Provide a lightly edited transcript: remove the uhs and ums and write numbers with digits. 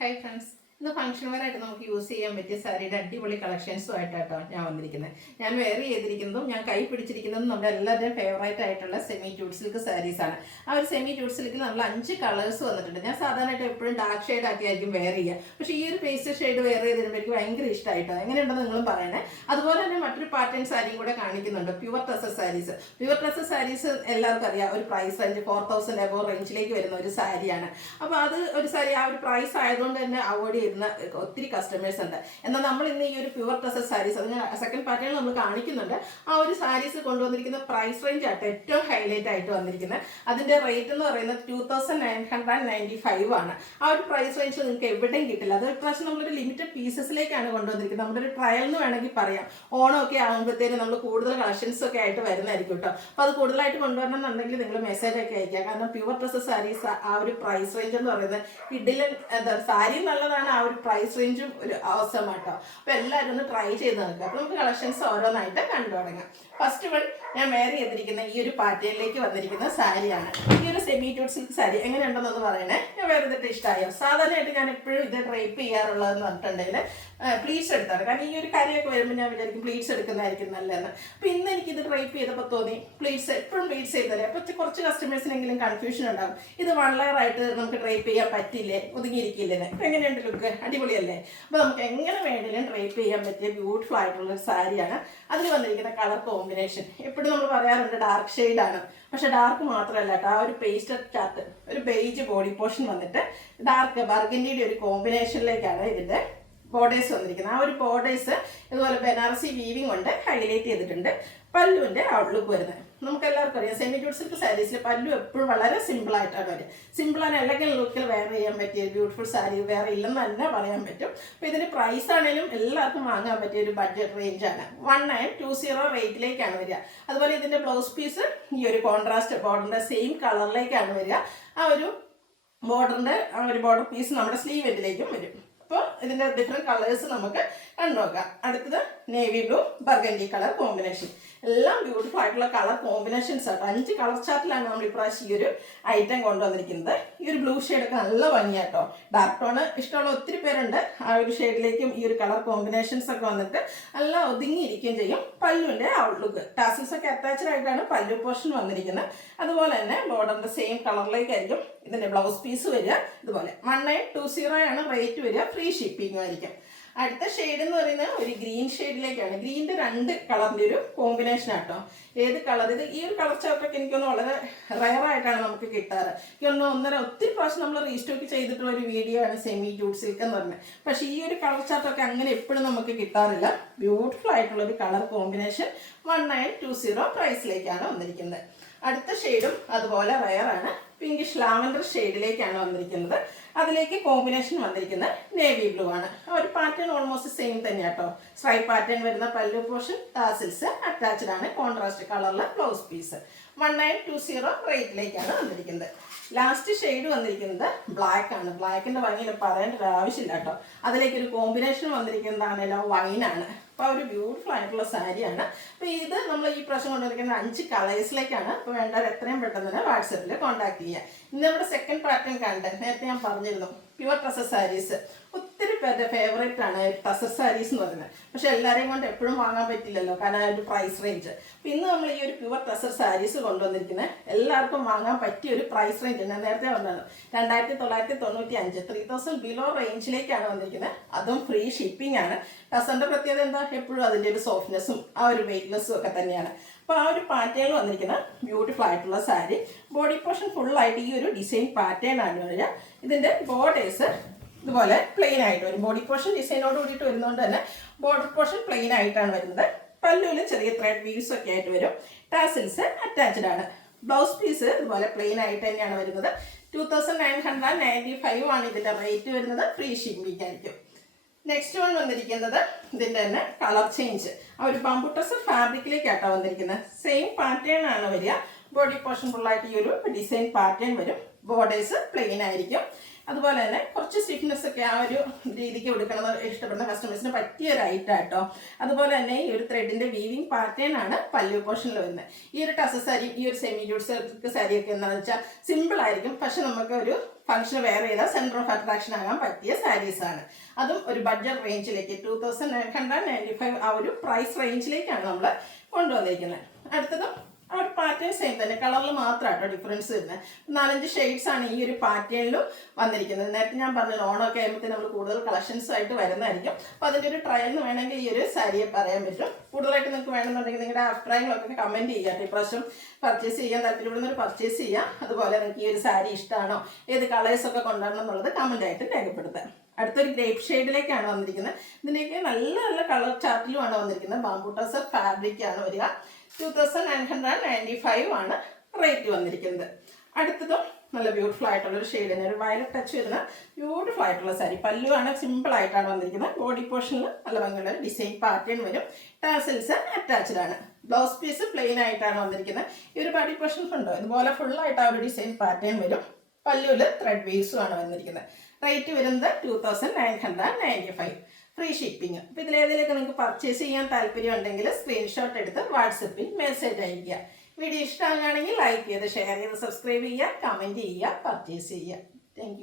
Hi friends, ഇന്ന് function വെയറായിട്ട് നമുക്ക് use ചെയ്യാൻ പറ്റിയ സാരിയുടെ അടിപൊളി കളക്ഷൻസുമായിട്ടാട്ടോ ഞാൻ വന്നിരിക്കുന്നത്. ഞാൻ വെയർ ചെയ്തിരിക്കുന്നതും ഞാൻ കൈ പിടിച്ചിരിക്കുന്നതും നമ്മുടെ എല്ലാവരുടെയും ഫേവറേറ്റ് ആയിട്ടുള്ള സെമി ട്യൂട്ട് സിൽക്ക് സാരീസാണ്. ആ ഒരു സെമി ട്യൂട്ട് സിൽക്കിൽ നമ്മൾ 5 കളേഴ്സ് വന്നിട്ടുണ്ട്. ഞാൻ സാധാരണയായിട്ട് എപ്പോഴും ഡാർക്ക് ഷെയ്ഡ് ആക്കിയായിരിക്കും വെയർ ചെയ്യുക. പക്ഷേ ഈ ഒരു പേസ്റ്റൽ ഷെയ്ഡ് വെയർ ചെയ്തിരുമ്പോൾ എനിക്ക് ഭയങ്കര ഇഷ്ടമായിട്ടോ. എങ്ങനെയുണ്ടെന്ന് നിങ്ങളും പറയണേ. അതുപോലെ തന്നെ മറ്റൊരു പാറ്റേൺ സാരിയും കൂടെ കാണിക്കുന്നുണ്ട്, പ്യുവർ ടസർ സാരീസ്. പ്യുവർ ടസർ സാരീസ് എല്ലാവർക്കും അറിയാം, ഒരു പ്രൈസ് റേഞ്ച് 4000 എബോ റേഞ്ചിലേക്ക് വരുന്ന ഒരു സാരിയാണ്. അപ്പോൾ അത് ഒരു സാരി ആ ഒരു പ്രൈസ് ആയതുകൊണ്ട് തന്നെ അവോയ്ഡ് ചെയ്യുന്ന ഒത്തിരി കസ്റ്റമേഴ്സ് ഉണ്ട്. എന്നാൽ നമ്മൾ ഇന്ന് ഈ ഒരു പ്യുവർ ടസർ സാരീസ്, അതിന് സെക്കൻഡ് പാറ്റേൺ നമ്മൾ കാണിക്കുന്നുണ്ട്. ആ ഒരു സാരീസ് കൊണ്ടുവന്നിരിക്കുന്ന പ്രൈസ് റേഞ്ച് ആയിട്ട് ഏറ്റവും ഹൈലൈറ്റ് ആയിട്ട് വന്നിരിക്കുന്നത്. അതിന്റെ റേറ്റ് എന്ന് പറയുന്നത് 2995 ആണ്. ആ ഒരു പ്രൈസ് റേഞ്ചിൽ നിങ്ങൾക്ക് എവിടെയും കിട്ടില്ല. അത് ഇപ്രാവശ്യം നമ്മളൊരു ലിമിറ്റഡ് പീസസിലേക്കാണ് കൊണ്ടുവന്നിരിക്കുന്നത്. നമ്മുടെ ഒരു ട്രയൽ എന്ന് വേണമെങ്കിൽ പറയാം. ഓണമൊക്കെ ആകുമ്പോഴത്തേനും നമ്മൾ കൂടുതൽ കളക്ഷൻസ് ഒക്കെ ആയിട്ട് വരുന്നതായിരിക്കും കേട്ടോ. അപ്പോൾ അത് കൂടുതലായിട്ട് കൊണ്ടുവരണം എന്നുണ്ടെങ്കിൽ നിങ്ങൾ മെസ്സേജ് ഒക്കെ അയക്കുക. കാരണം പ്യുവർ ടസർ സാരീസ് ആ ഒരു പ്രൈസ് റേഞ്ച് എന്ന് പറയുന്നത് കിഡിലൻ, എന്താ സാരി നല്ലതാണ്, ആ ഒരു പ്രൈസ് റേഞ്ചും ഒരു അവസരമാട്ടോ. അപ്പൊ എല്ലാവരും ഒന്ന് ട്രൈ ചെയ്ത് നോക്കുക. അപ്പൊ നമുക്ക് കളക്ഷൻസ് ഓരോന്നായിട്ട് കണ്ടു തുടങ്ങാം. ഫസ്റ്റ് വൺ ഞാൻ വെയർ ചെയ്തിരിക്കുന്ന ഈ ഒരു പാറ്റേണിലേക്ക് വന്നിരിക്കുന്ന സാരിയാണ്. ഈ ഒരു സെമി ട്യൂട്ട് സിൽക്ക് സാരി എങ്ങനെയുണ്ടെന്നൊന്ന് പറയണേ. ഞാൻ വെയർ ചെയ്തിട്ട് ഇഷ്ടമായോ? സാധാരണയായിട്ട് ഞാൻ എപ്പോഴും ഇത് ഡ്രൈപ്പ് ചെയ്യാറുള്ളതെന്ന് പറഞ്ഞിട്ടുണ്ടെങ്കിൽ പ്ലീറ്റ്സ് എടുത്താണ്. കാരണം ഈ ഒരു കാര്യമൊക്കെ വരുമ്പോൾ ഞാൻ വിചാരിക്കും പ്ലീറ്റ്സ് എടുക്കുന്നതായിരിക്കും നല്ലതെന്ന്. അപ്പോൾ ഇന്ന് എനിക്കിത് ഡ്രൈപ്പ് ചെയ്തപ്പോൾ തോന്നി പ്ലീറ്റ്സ് എപ്പോഴും പ്ലീറ്റ്സ് ചെയ്താലേ അപ്പോൾ കുറച്ച് കസ്റ്റമേഴ്സിനെങ്കിലും കൺഫ്യൂഷൻ ഉണ്ടാകും. ഇത് 1 ലെയർ ആയിട്ട് നമുക്ക് ഡ്രൈപ്പ് ചെയ്യാൻ പറ്റില്ലേ, ഒതുങ്ങിയിരിക്കില്ലേ? അപ്പോൾ എങ്ങനെയുണ്ട് ലുക്ക്? അടിപൊളിയല്ലേ? അപ്പോൾ നമുക്ക് എങ്ങനെ വേണമെങ്കിലും ഡ്രൈപ്പ് ചെയ്യാൻ പറ്റിയ ബ്യൂട്ടിഫുൾ ആയിട്ടുള്ള ഒരു സാരിയാണ്. അതിൽ വന്നിരിക്കുന്ന കളർ കോമ്പിനേഷൻ എപ്പോഴും നമ്മൾ പറയാറുണ്ട് ഡാർക്ക് ഷെയ്ഡാണ്. പക്ഷെ ഡാർക്ക് മാത്രമല്ല കേട്ടോ, ആ ഒരു പേസ്റ്റൽ ചാർട്ട്, ഒരു ബേജ് ബോഡി പോർഷൻ വന്നിട്ട് ഡാർക്ക് ബർഗൻഡിയുടെ ഒരു കോമ്പിനേഷനിലേക്കാണ് ഇതിൻ്റെ ബോർഡേഴ്സ് വന്നിരിക്കുന്നത്. ആ ഒരു ബോർഡേഴ്സ് ഇതുപോലെ ബനാറസി വീവിങ് കൊണ്ട് ഹൈലൈറ്റ് ചെയ്തിട്ടുണ്ട്. പല്ലുവിൻ്റെ ഔട്ട്ലുക്ക് വരുന്നത് നമുക്ക് എല്ലാവർക്കും അറിയാം. സെമി ട്യൂട്ട് സിൽക്ക് സാരീസിൽ പല്ലു എപ്പോഴും വളരെ സിമ്പിൾ ആയിട്ടാണ് വരും. സിമ്പിൾ ആൻഡ് എലഗൻ ലുക്കിൽ വെയർ ചെയ്യാൻ പറ്റിയ ബ്യൂട്ടിഫുൾ സാരി വേറെ ഇല്ലെന്ന് തന്നെ പറയാൻ പറ്റും. അപ്പോൾ ഇതിൻ്റെ പ്രൈസ് ആണെങ്കിലും എല്ലാവർക്കും വാങ്ങാൻ പറ്റിയ ഒരു ബഡ്ജറ്റ് റേഞ്ചാണ്. 1920 റേറ്റിലേക്കാണ് വരിക. അതുപോലെ ഇതിൻ്റെ ബ്ലൗസ് പീസ് ഈ ഒരു കോൺട്രാസ്റ്റ് ബോർഡറിൻ്റെ സെയിം കളറിലേക്കാണ് വരിക. ആ ഒരു ബോർഡറിൻ്റെ ആ ഒരു ബോർഡർ പീസ് നമ്മുടെ സ്ലീവ് എൻഡിലേക്കും വരും. അപ്പോൾ ഇതിൻ്റെ ഡിഫറെൻറ്റ് കളേഴ്സ് നമുക്ക് കണ്ടുനോക്കാം. അടുത്തത് navy blue burgundy colour combination. എല്ലാം ബ്യൂട്ടിഫുൾ ആയിട്ടുള്ള കളർ കോമ്പിനേഷൻസ് ആട്ടോ. 5 കളർ ചാർട്ടിലാണ് നമ്മൾ ഇപ്രാവശ്യം ഈ ഒരു ഐറ്റം കൊണ്ടുവന്നിരിക്കുന്നത്. ഈ ഒരു ബ്ലൂ ഷെയ്ഡൊക്കെ നല്ല ഭംഗിയാട്ടോ. ഡാർക്ക് ടോണ് ഇഷ്ടമുള്ള ഒത്തിരി പേരുണ്ട്. ആ ഒരു ഷെയ്ഡിലേക്കും ഈ ഒരു കളർ കോമ്പിനേഷൻസ് ഒക്കെ വന്നിട്ട് നല്ല ഒതുങ്ങിയിരിക്കുകയും ചെയ്യും. പല്ലുവിൻ്റെ ഔട്ട്ലുക്ക് ടാസിൽസ് ഒക്കെ അറ്റാച്ച്ഡ് ആയിട്ടാണ് പല്ലു പോർഷൻ വന്നിരിക്കുന്നത്. അതുപോലെ തന്നെ ബോർഡറിൻ്റെ സെയിം കളറിലേക്കായിരിക്കും ഇതിൻ്റെ ബ്ലൗസ് പീസ് വരിക. ഇതുപോലെ 1920 ആണ് റേറ്റ് വരിക. ഫ്രീ ഷിപ്പിംഗും ആയിരിക്കും. അടുത്ത ഷെയ്ഡ് എന്ന് പറയുന്നത് ഒരു ഗ്രീൻ ഷെയ്ഡിലേക്കാണ്. ഗ്രീനിൻ്റെ 2 കളറിൻ്റെ ഒരു കോമ്പിനേഷൻ ആട്ടോ. ഏത് കളർ? ഇത് ഈ ഒരു കളർ ചാർട്ടൊക്കെ എനിക്കൊന്ന് വളരെ റയറായിട്ടാണ് നമുക്ക് കിട്ടാറ്. എനിക്കൊന്ന് ഒത്തിരി പ്രാവശ്യം നമ്മൾ റീസ്റ്റോക്ക് ചെയ്തിട്ടുള്ള ഒരു വീഡിയോ ആണ് സെമി ട്യൂട്ട് സിൽക്ക് എന്ന് പറഞ്ഞത്. പക്ഷേ ഈ ഒരു കളർ ചാർട്ടൊക്കെ അങ്ങനെ എപ്പോഴും നമുക്ക് കിട്ടാറില്ല. ബ്യൂട്ടിഫുൾ ആയിട്ടുള്ള ഒരു കളർ കോമ്പിനേഷൻ 1920 പ്രൈസിലേക്കാണ് വന്നിരിക്കുന്നത്. അടുത്ത ഷെയ്ഡും അതുപോലെ റയറാണ്. പിങ്കിഷ് ലാവൻഡർ ഷെയ്ഡിലേക്കാണ് വന്നിരിക്കുന്നത്. അതിലേക്ക് കോമ്പിനേഷൻ വന്നിരിക്കുന്നത് നേവി ബ്ലൂ ആണ്. ആ ഒരു പാറ്റേൺ ഓൾമോസ്റ്റ് സെയിം തന്നെയാണ് കേട്ടോ. സ്ട്രൈപ്പ് പാറ്റേൺ വരുന്ന പല്ലു പോർഷൻ, ടാസിൽസ് അറ്റാച്ച്ഡ് ആണ്. കോൺട്രാസ്റ്റ് കളറിലെ ബ്ലൗസ് പീസ് 1920 റേറ്റിലേക്കാണ് വന്നിരിക്കുന്നത്. ലാസ്റ്റ് ഷെയ്ഡ് വന്നിരിക്കുന്നത് ബ്ലാക്ക് ആണ്. ബ്ലാക്കിൻ്റെ ഭംഗിയിൽ പറയേണ്ട ഒരു ആവശ്യമില്ല കേട്ടോ. അതിലേക്കൊരു കോമ്പിനേഷൻ വന്നിരിക്കുന്നതാണല്ലോ വൈനാണ്. അപ്പോൾ ഒരു ബ്യൂട്ടിഫുൾ ആയിട്ടുള്ള സാരിയാണ്. അപ്പോൾ ഇത് നമ്മൾ ഈ പ്രാവശ്യം കൊണ്ടുവന്നിരിക്കുന്ന 5 കളേഴ്സിലേക്കാണ്. അപ്പോൾ വേണ്ടവർ എത്രയും പെട്ടെന്ന് തന്നെ വാട്സപ്പിൽ കോൺടാക്ട് ചെയ്യുക. ഇന്ന് നമ്മുടെ സെക്കൻഡ് പാറ്റേൺ കണ്ടത് നേരത്തെ ഞാൻ പറഞ്ഞിരുന്നു, പ്യുവർ ടസർ സാരീസ്. ഒത്തിരി പേരുടെ ഫേവറേറ്റ് ആണ് ടസർ സാരീസ് എന്ന് പറയുന്നത്. പക്ഷെ എല്ലാവരെയും കൊണ്ട് എപ്പോഴും വാങ്ങാൻ പറ്റില്ലല്ലോ, കാരണം ആ ഒരു പ്രൈസ് റേഞ്ച്. അപ്പോൾ ഇന്ന് നമ്മൾ ഈ ഒരു പ്യുവർ ടസർ സാരീസ് കൊണ്ടുവന്നിരിക്കുന്നത് എല്ലാവർക്കും വാങ്ങാൻ പറ്റിയ ഒരു പ്രൈസ് റേഞ്ച്. ഞാൻ നേരത്തെ പറഞ്ഞത് 2995, 3000 ബിലോ റേഞ്ചിലേക്കാണ് വന്നിരിക്കുന്നത്. അതും ഫ്രീ ഷിപ്പിംഗ് ആണ്. ടസറിൻ്റെ പ്രത്യേകത എന്താ? എപ്പോഴും അതിൻ്റെ ഒരു സോഫ്റ്റ്നെസ്സും ആ ഒരു വെയ്റ്റ്ലെസ്സും ഒക്കെ തന്നെയാണ്. അപ്പോൾ ആ ഒരു പാറ്റേൺ വന്നിരിക്കുന്ന ബ്യൂട്ടിഫുൾ ആയിട്ടുള്ള സാരി. ബോഡി പോർഷൻ ഫുള്ളായിട്ട് ഈ ഒരു ഡിസൈൻ പാറ്റേൺ ആണ് വരിക. ഇതിൻ്റെ ബോർഡേഴ്സ് ഇതുപോലെ പ്ലെയിൻ ആയിട്ട് വരും. ബോഡി പോർഷൻ ഡിസൈനോട് കൂടിയിട്ട് വരുന്നതുകൊണ്ട് തന്നെ ബോർഡർ പോർഷൻ പ്ലെയിൻ ആയിട്ടാണ് വരുന്നത്. പല്ലുവിൽ ചെറിയ ത്രെഡ് വീവ്സ് ഒക്കെ ആയിട്ട് വരും. ടാസിൽസ് അറ്റാച്ച്ഡ് ആണ്. ബ്ലൗസ് പീസ് ഇതുപോലെ പ്ലെയിൻ ആയിട്ട് തന്നെയാണ് വരുന്നത്. 2995 ആണ് ഇതിൻ്റെ റേറ്റ് വരുന്നത്. ഫ്രീ ഷിപ്പിംഗ് ആയിരിക്കും. നെക്സ്റ്റ് വൺ വന്നിരിക്കുന്നത് ഇതിൻ്റെ തന്നെ കളർ ചേഞ്ച്. ആ ഒരു ബംബു ടസർ ഫാബ്രിക്കിലേക്കാട്ടോ വന്നിരിക്കുന്നത്. സെയിം പാറ്റേൺ ആണ് വരിക. ബോഡി പോർഷൻ ഫുള്ളായിട്ട് ഈ ഒരു ഡിസൈൻ പാറ്റേൺ വരും. ബോർഡേഴ്സ് പ്ലെയിൻ ആയിരിക്കും. ഇതിൻ്റെ ബ്ലൗസ് പീസ് ഇതുപോലെ പ്ലെയിൻ ആയിട്ട് തന്നെയാണ് വരുന്നത്. 2995 ആണ് ഇതിൻ്റെ റേറ്റ് വരുന്നത്. ഫ്രീ ഷിപ്പിംഗ് ആയിരിക്കും. അതുപോലെ തന്നെ കുറച്ച് സ്റ്റിഫ്നെസ് ഒക്കെ ആ ഒരു രീതിക്ക് കൊടുക്കണമെന്ന് ഇഷ്ടപ്പെടുന്ന കസ്റ്റമേഴ്സിന് പറ്റിയ ഒരു ഐറ്റം കേട്ടോ. അതുപോലെ തന്നെ ഈ ഒരു ത്രെഡിന്റെ വീവിങ് പാറ്റേൺ ആണ് പല്ലു പോർഷനിൽ വരുന്നത്. ഈ ഒരു ടസർ സാരി, ഈ ഒരു സെമി ജൂട്ട് സിൽക്ക് സാരിയൊക്കെ എന്താണെന്ന് വെച്ചാൽ സിമ്പിൾ ആയിരിക്കും, പക്ഷെ നമുക്ക് ഒരു ഫംഗ്ഷൻ വെയർ ചെയ്താൽ സെൻറ്റർ ഓഫ് അട്രാക്ഷൻ ആകാൻ പറ്റിയ സാരീസാണ്. അതും ഒരു ബഡ്ജറ്റ് റേഞ്ചിലേക്ക് 2995 ആ ഒരു പ്രൈസ് റേഞ്ചിലേക്കാണ് നമ്മൾ കൊണ്ടുവന്നിരിക്കുന്നത്. അടുത്തതും ആ ഒരു പാറ്റേൺ സെയിം തന്നെ, കളറിൽ മാത്രമാട്ടോ ഡിഫറൻസ് വരുന്നത്. 4-5 ഷെയ്ഡ്സ് ആണ് ഈ ഒരു പാറ്റേണിലും വന്നിരിക്കുന്നത്. നേരത്തെ ഞാൻ പറഞ്ഞു ഓണമൊക്കെ ആകുമ്പോഴത്തേന് നമ്മൾ കൂടുതൽ കളക്ഷൻസ് ആയിട്ട് വരുന്നതായിരിക്കും. അപ്പോൾ അതിൻ്റെ ഒരു ട്രയലിന് വേണമെങ്കിൽ ഈ ഒരു സാരിയെ പറയാൻ പറ്റും. കൂടുതലായിട്ട് നിങ്ങൾക്ക് വേണമെന്നുണ്ടെങ്കിൽ നിങ്ങളുടെ അഭിപ്രായങ്ങളൊക്കെ കമൻറ്റ് ചെയ്യാം. ഇപ്രാവശ്യം പർച്ചേസ് ചെയ്യാൻ താല്പര്യപ്പെടുന്നവർ പർച്ചേസ് ചെയ്യാം. അതുപോലെ നിങ്ങൾക്ക് ഈ ഒരു സാരി ഇഷ്ടമാണോ, ഏത് കളേഴ്സൊക്കെ കൊണ്ടുവരണം എന്നുള്ളത് കമൻറ്റായിട്ട് രേഖപ്പെടുത്താം. അടുത്തൊരു ഗ്രേപ്പ് ഷെയ്ഡിലേക്കാണ് വന്നിരിക്കുന്നത്. ഇതിൻ്റെയൊക്കെ നല്ല നല്ല കളർ ചാർട്ടിലുമാണ് വന്നിരിക്കുന്നത്. ബാംബൂ ടസർ ഫാബ്രിക് ആണ് വരിക. 2995 ആണ് റേറ്റ് വന്നിരിക്കുന്നത്. അടുത്തതും നല്ല ബ്യൂട്ടിഫുൾ ആയിട്ടുള്ള ഒരു ഷെയ്ഡിന് ഒരു വയലറ്റ് ടച്ച് വരുന്ന ബ്യൂട്ടിഫുൾ ആയിട്ടുള്ള സാരി. പല്ലുവാണ് സിമ്പിൾ ആയിട്ടാണ് വന്നിരിക്കുന്നത്. ബോഡി പോർഷനിൽ നല്ല ഭംഗിയുള്ള ഡിസൈൻ പാറ്റേൺ വരും. ടാസൽസ് അറ്റാച്ച്ഡ് ആണ്. ബ്ലൗസ് പീസ് പ്ലെയിൻ ആയിട്ടാണ് വന്നിരിക്കുന്നത്. ഈ ഒരു ബോഡി പോർഷൻ ഉണ്ടോ ഇതുപോലെ ഫുള്ളായിട്ട് ആ ഒരു ഡിസൈൻ പാറ്റേൺ വരും. പല്ലുവിൽ ത്രെഡ് വീവ്സും ആണ് വന്നിരിക്കുന്നത്. റേറ്റ് വരുന്നത് 2995. Free shipping. അപ്പോൾ ഇതിലേതിലേക്ക് നിങ്ങൾക്ക് പർച്ചേസ് ചെയ്യാൻ താല്പര്യം ഉണ്ടെങ്കിൽ സ്ക്രീൻഷോട്ട് എടുത്ത് വാട്സപ്പിൽ മെസ്സേജ് അയയ്ക്കുക. വീഡിയോ ഇഷ്ടമാകുകയാണെങ്കിൽ ലൈക്ക് ചെയ്ത് ഷെയർ ചെയ്ത് സബ്സ്ക്രൈബ് ചെയ്യുക, കമൻറ്റ് ചെയ്യുക, പർച്ചേസ് ചെയ്യുക. താങ്ക്